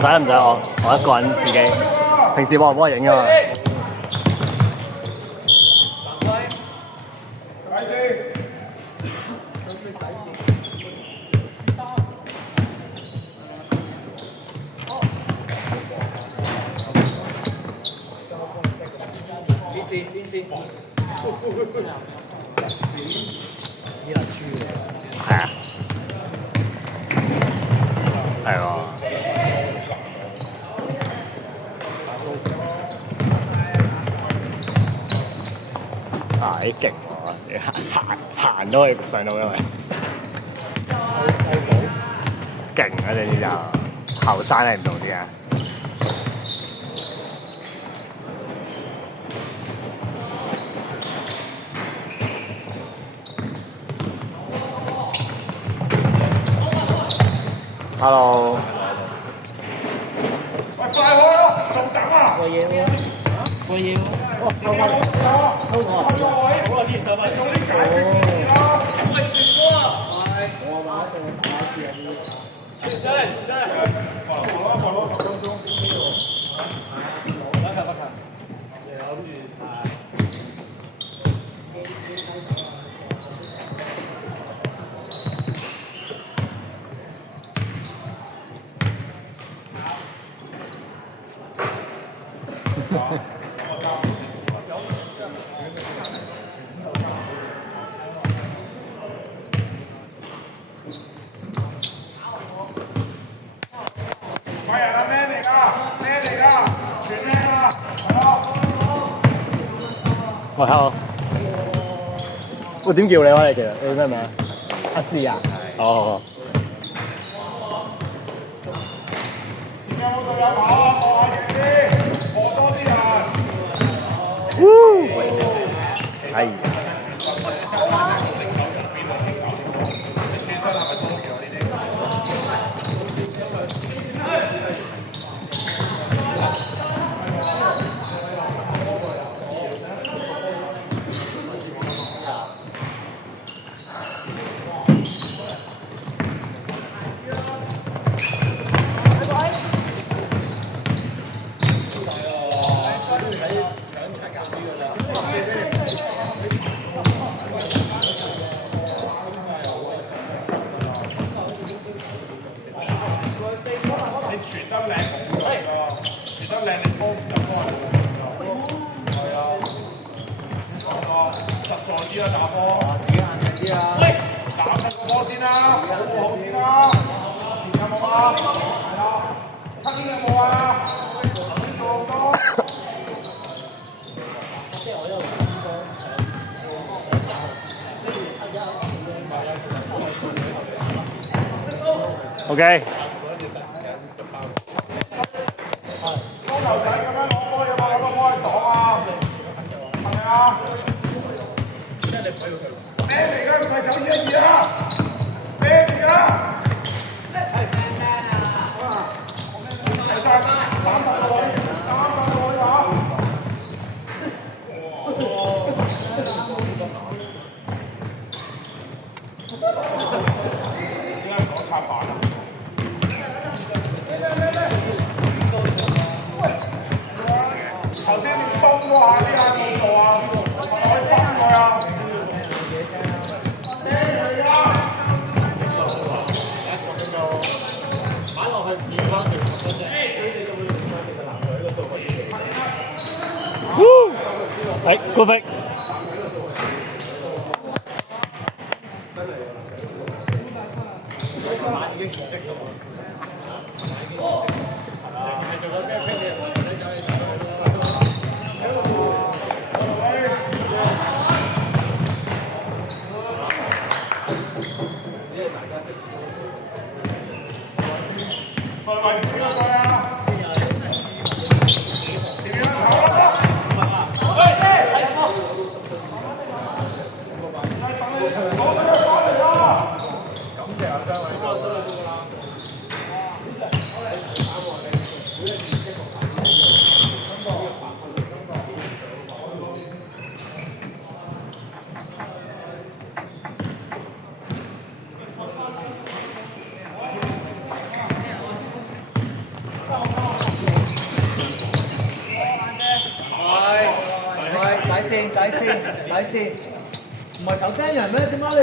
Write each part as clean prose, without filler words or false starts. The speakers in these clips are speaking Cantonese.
唔使我一個人自己。平時幫我影㗎嘛。係啊，係喎。幾勁喎！行都可以上到，因為勁啊！呢啲就後生係唔同啲啊。Hello。喂，快開咯！仲等啊！過夜喎，過夜喎。喂 ，hello。我點叫你啊？你其實你咩名？阿志啊？哦。有冇隊友跑啊？望下遠啲，望多啲啊！係。OK。高球仔咁樣攞波有冇攞到波去擋啊？係咪啊？咩嚟㗎？唔係手指一二啊！咩嚟㗎？頭先你東嗰下啲啊動作啊，係咪可以崩佢啊？擺落去2番條係高飛。底線，唔係手釘人咩？點解你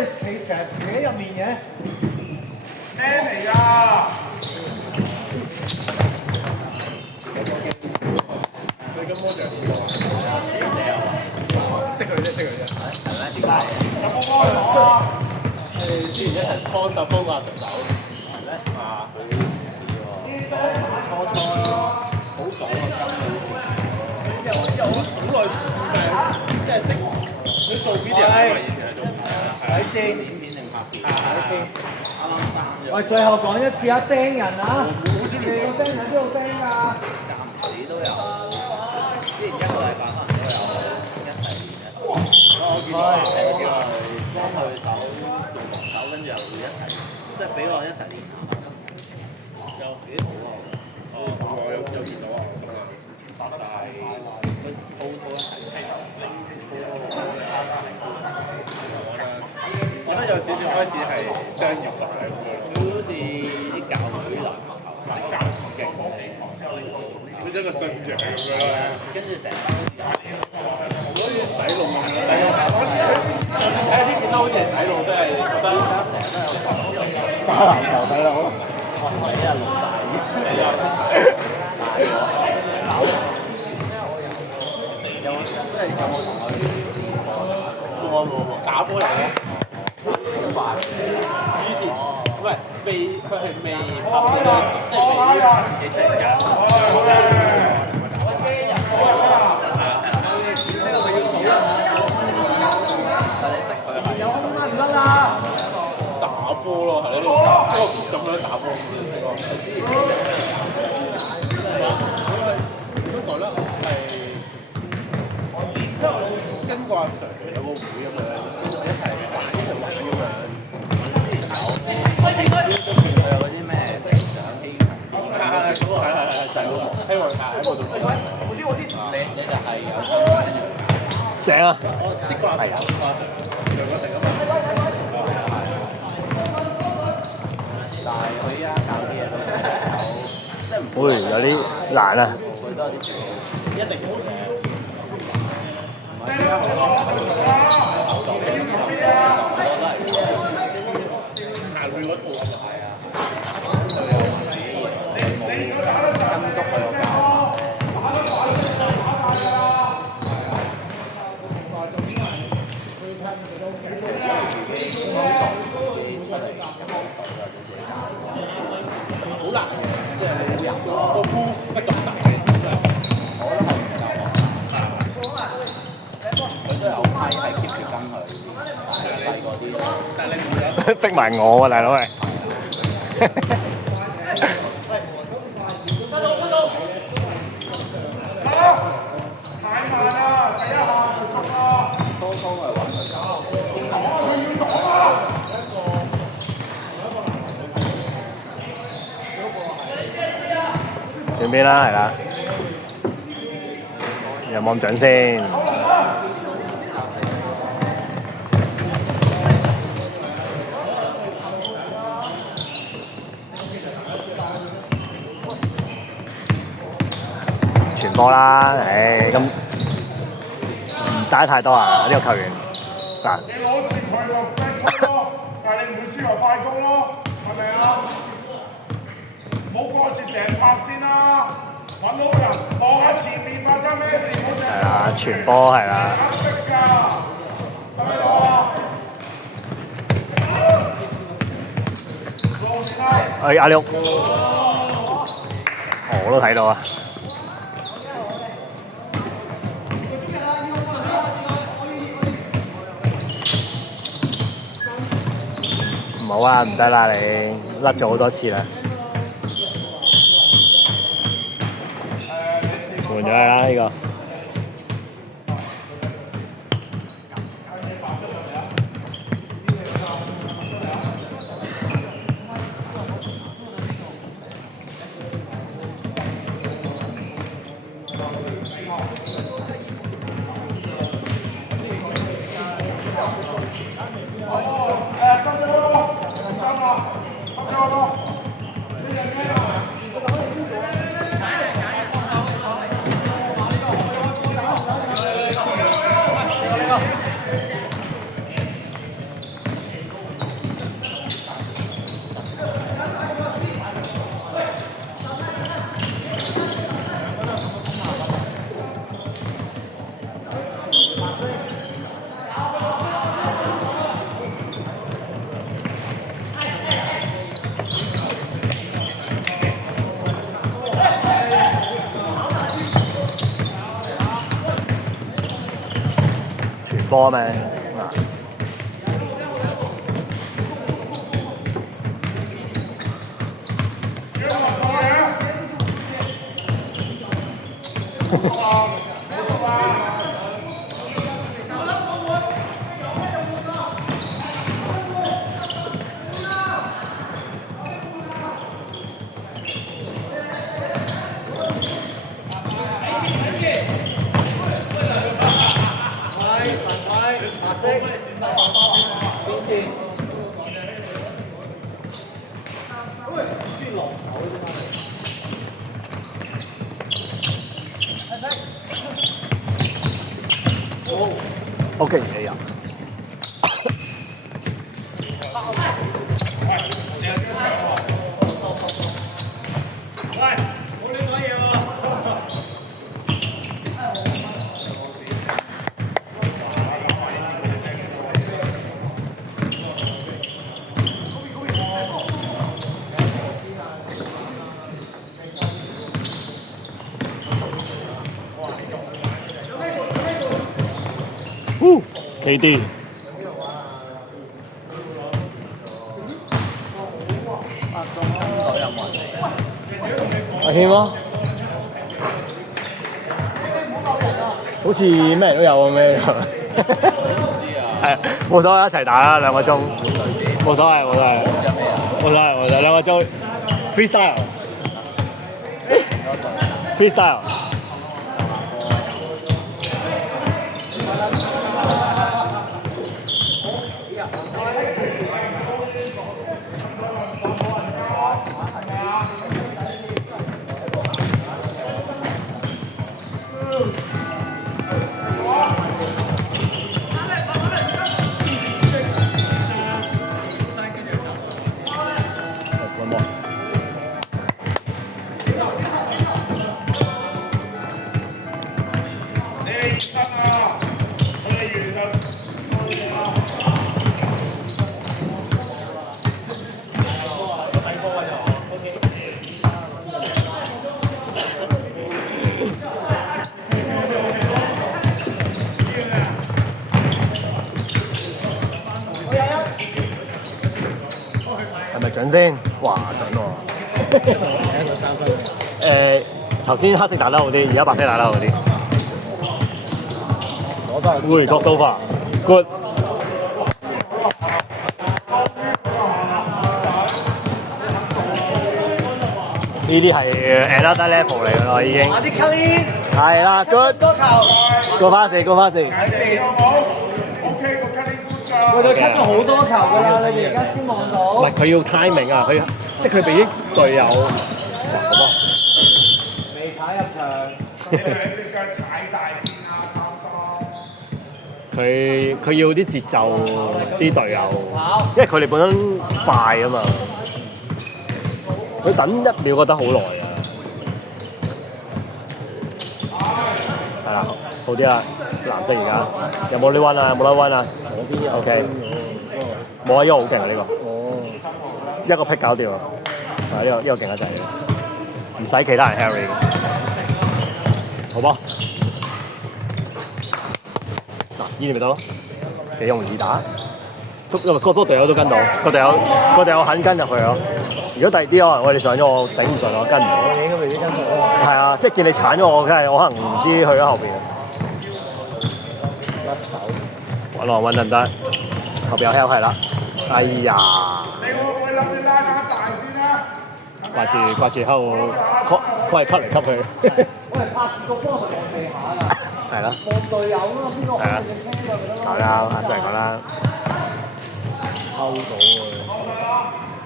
成日企喺入面嘅？釘嚟㗎！你咁魔像邊個啊？識佢啫。係咩？點解？有冇開我啊？之前一齊幫手幫阿成手。係咩？啊！初好早啊！因為我好耐即係識佢做邊啲人，以前係做睇先，片定拍片？睇先，啱啱生。喂，最後講一次啊，釘人啊！你個釘人邊度釘㗎？暫時都有，之前一個禮拜可能都有一齊練一次。我見到係幫佢手做防守，跟住又一齊，即係俾我一齊練。又幾好啊！我有見到啊，但係佢套一齊，我覺得有少少開始係相似實際咁樣，佢好似啲教會男教嘅好似一個信仰咁樣啦，跟住成班好似洗腦咁樣，睇下啲見到好似係洗腦，真係覺得而家成日都有打籃球洗腦，睇下龍大打波嚟嘅，小快。以前喂未，佢係未拍嘅，即係未幾出嚟㗎。有空啦，唔得啦！打波咯，係咯，咁樣打波本來咧係跟過阿 Sir 有個會咁樣，跟住一齊玩咁樣。之前有嗰啲咩成長希望，係就係嗰個希望喺嗰度做。嗰啲靚嘢就係有正啊！我識過阿 Sir，梁國成啊嘛。但係佢依家教啲嘢都即係唔會有啲難啊！一定好嘅。行佢嗰套係啊，跟足佢個教。好難嘅，即係冇人個 move 得咁大嘅，我覺得係唔夠學。佢都有係 keep 住跟佢，細個啲。但係你唔想逼埋我喎，大佬係。太慢啦！第一下初初係揾佢搞。轉邊啦，係啦，有冇咁準先？傳波啦，唉，咁唔打得太多啊！呢個球員嗱。你攞住佢就快攻咯，但係你唔會輸落快攻咯，係咪啊？唔好掛住成拍先啦，揾到人望下前面發生咩事嗰陣。係啦，傳波係啦。係咪啊？阿六，我都睇到啊！唔好啊，唔得啦，你甩咗好多次啦。換咗啦呢個。波咩？OK 嘅人。KD。阿軒咯，好似咩人都有咁咩？係冇所謂，一齊打啦2個鐘，冇所謂，冇所謂，冇所謂，冇所謂2個鐘 freestyle。係咪準先？哇，準喎！一個3分。頭先黑色打得好啲，而家白色打得好啲。攞翻回國蘇法 ，good。呢啲係 another level 嚟㗎咯，已經。啲 Kelly。係啦 ，good。多球。過翻4，過翻4。解4好冇 ？OK，個 Kelly good 㗎。我哋 cut 咗好多球㗎啦，你哋而家先望到。唔係佢要 timing 啊，佢即係佢俾啲隊友。好波。未踩入場。你兩隻腳踩晒先啦，貪心。佢要啲節奏啲隊友，因為佢哋本身快啊嘛。佢等1秒覺得好耐啊。係啦，好啲啦，藍色而家有冇呢溫啊？有冇得溫啊？嗰啲 OK，冇啊！呢個好勁啊！呢個哦，一個 pick 搞掂啊！呢個勁得滯，唔使其他人 carry 嘅。好波，嗱呢啲咪得咯，幾容易打。個多隊友都跟到，個隊友肯跟入去咯。如果第二啲可能我哋上咗我頂唔順，我跟唔到。你應該未必跟到啊。係啊，即係見你鏟咗我，梗係我可能唔知去咗後邊。甩手。揾落揾得唔得？後邊有 help 係啦。哎呀！你諗住拉翻大先啦。掛住喺度，佢係吸嚟吸去。我係拍住個波落地下㗎。係啦。望隊友啊嘛，邊個可以聽就得咯。講啦，阿 Sir 講啦。溝到喎。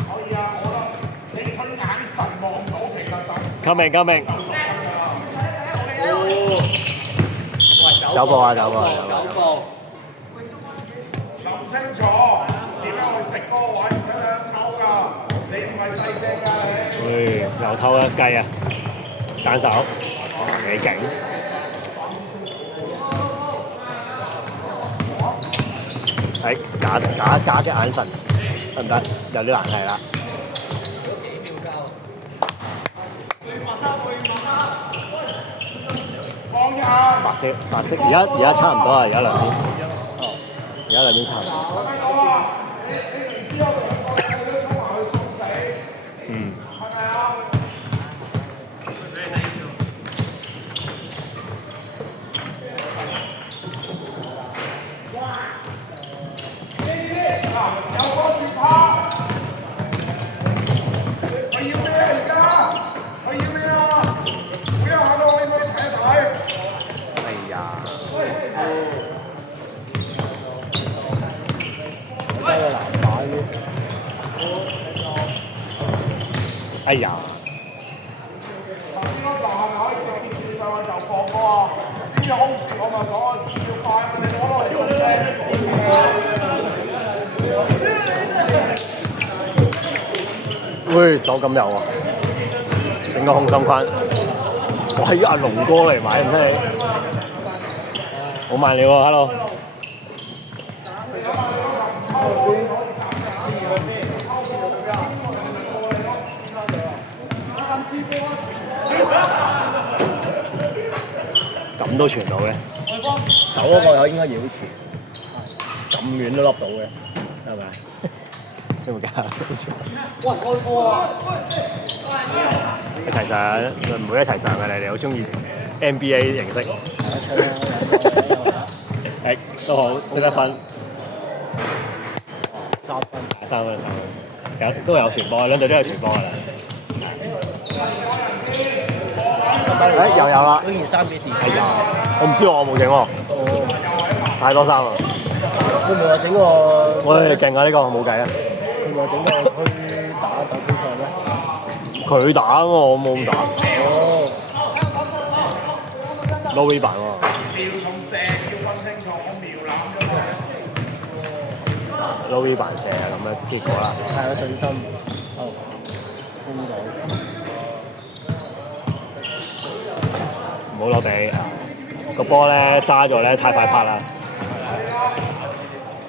可以啊，你佢眼神望到其實就。Coming。走步啊！諗清楚，點樣去食嗰個位，唔使兩抽㗎。你唔係細隻㗎你。又偷一雞啊！單手幾勁。係假嘅眼神得唔得？有啲難題啦。白色，而家差唔多啊！而家兩邊。而家兩邊差。嗯。哎呀！喂，手感有啊！整個空心框，我係阿龍哥嚟買唔出你，好慢料喎 ，hello。咁都傳到嘅，手嗰個應該要傳，咁遠都笠到嘅，係咪？有冇搞？一齊上，唔會一齊上嘅，你哋好中意 NBA 形式。誒，都好，識得分。3分，都有傳波，兩隊都有傳波㗎啦。誒又有啦！嗰件衫幾時？係啊，我唔知喎，我冇整喎。哦，太多衫啦。佢唔係話整個，喂勁啊！呢個冇計啊。佢唔係整個區打比賽咩？佢打喎，我冇咁打。哦。low V 版喎。low V 版射啊，咁樣結果啦。太有信心。哦。封咗。唔好落地，個波咧揸咗咧太快拍啦。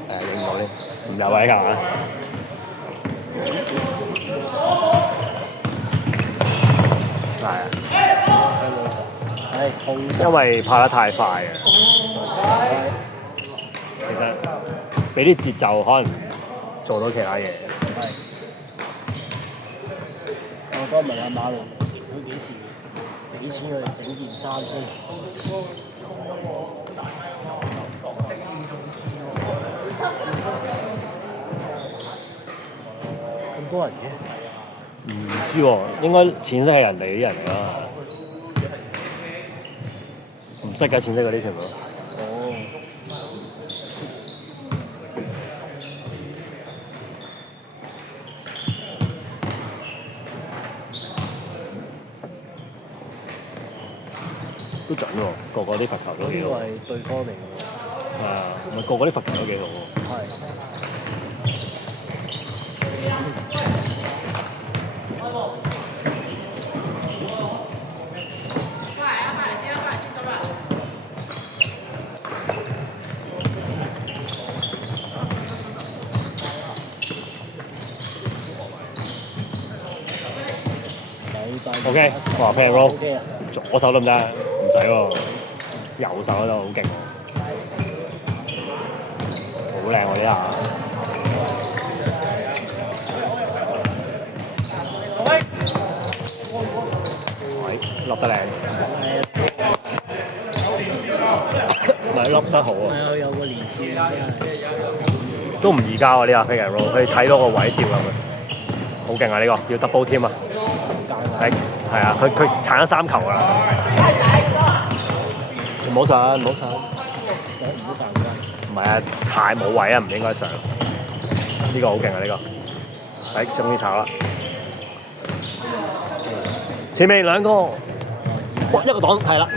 影唔到呢，唔有位㗎嘛？係啊。因為拍得太快啊。其實俾啲節奏，可能做到其他嘢。我多問下馬龍，佢幾時俾錢佢哋整件衫先？咁多人嘅？唔知喎，應該淺色係人哋啲人嚟啦。唔識㗎，淺色嗰啲全部。哦。都準喎，個個啲罰球都幾好。呢個係對方嚟嘅喎。係啊，唔係個個啲罰球都幾好喎。係。OK， 我話 pair roll， 左手得唔得？唔使喎，右手嗰度好勁，好靚喎呢下。喂，笠得靚，唔係笠得好啊！係有個連線，都唔易交啊！呢下 pair roll， 佢睇到個位跳入去，好勁啊！呢個要 double team 啊！係啊，佢鏟咗3球㗎啦！唔好上，唔好上，唔好上㗎！唔係啊，太冇位啊，唔應該上。呢個好勁啊！呢個，終於炒啦！前面2個，哇，一個擋係啦。